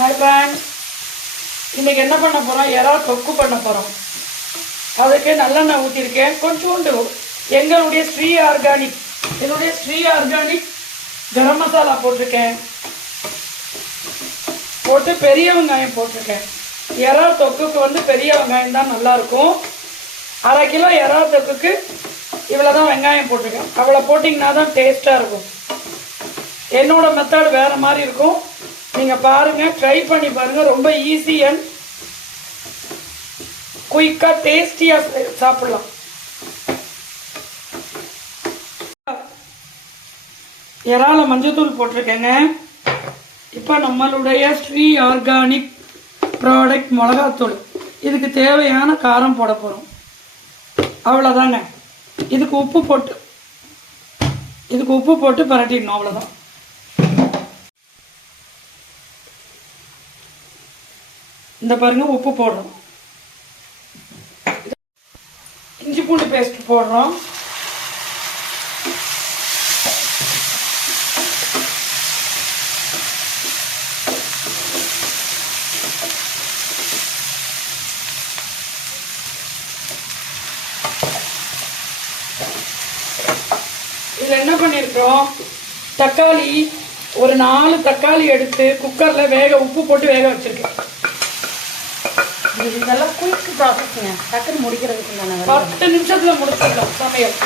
Hi friends, இன்னைக்கு என்ன பண்ண போகிறோம்? இறால் தொக்கு பண்ண போகிறோம். அதுக்கு நல்லெண்ணெய் ஊற்றிருக்கேன். கொஞ்சோண்டு எங்களுடைய ஸ்ரீ ஆர்கானிக் கரம் மசாலா போட்டிருக்கேன். போட்டு பெரிய வெங்காயம் போட்டிருக்கேன். இறால் தொக்குக்கு பெரிய வெங்காயம் தான் நல்லாயிருக்கும். 1/2 கிலோ இறால் தொக்குக்கு இவ்வளோ தான் வெங்காயம் போட்டிருக்கேன். அவ்வளோ போட்டிங்கன்னா தான் டேஸ்ட்டாக இருக்கும். என்னோட மெத்தட் வேறு மாதிரி இருக்கும். நீங்கள் பாருங்கள், ட்ரை பண்ணி பாருங்கள். ரொம்ப ஈஸி அண்ட் குயிக்காக டேஸ்டியாக சாப்பிடலாம். இறால மஞ்சத்தூள் போட்டிருக்கேங்க. இப்போ நம்மளுடைய ஸ்ரீ ஆர்கானிக் ப்ராடக்ட் மிளகாத்தூள், இதுக்கு தேவையான காரம் போட போகிறோம். அவ்வளோதாங்க. இதுக்கு உப்பு போட்டு பரட்டிடணும். அவ்வளோதான். இந்த பாருங்க, உப்பு போடுறோம். இஞ்சி பூண்டு பேஸ்ட் போடுறோம். இதில் என்ன பண்ணியிருக்கிறோம்? தக்காளி ஒரு 4 தக்காளி எடுத்து குக்கரில் உப்பு போட்டு வேக வச்சிருக்கேன். இதெல்லாம் குயிக் ப்ராசஸ்ங்க, டக்குன்னு முடிக்கிறதுக்கு தானே. 10 நிமிஷத்துல முடிச்சிடலாம் சமையல்.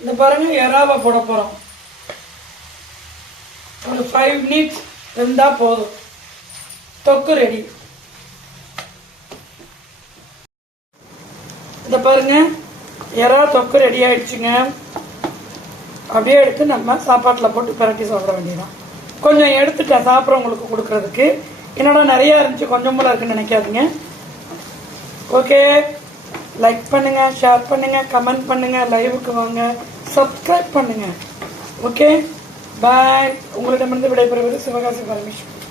இந்த பாருங்க, இறாவை போட போறோம். ஒரு 5 மினிட்ஸ் இருந்தா போதும். தொக்கு ரெடி. இந்த பாருங்க, இறா தொக்கு ரெடி ஆயிடுச்சுங்க. அப்படியே எடுத்து நம்ம சாப்பாட்டில் போட்டு பிரட்டி சாப்பிட வேண்டியதான். கொஞ்சம் எடுத்துட்டேன் சாப்பிட்றவங்களுக்கு கொடுக்கறதுக்கு. என்னோட நிறையா இருந்துச்சு, கொஞ்சம் போல இருக்குன்னு நினைக்காதீங்க. ஓகே, லைக் பண்ணுங்க, ஷேர் பண்ணுங்க, கமெண்ட் பண்ணுங்க, லைவுக்கு வாங்க, சப்ஸ்கிரைப் பண்ணுங்க. ஓகே, பாய். உங்களிடமிருந்து விடைபெறுவது சிவகாசி பரமேஸ்வரன்.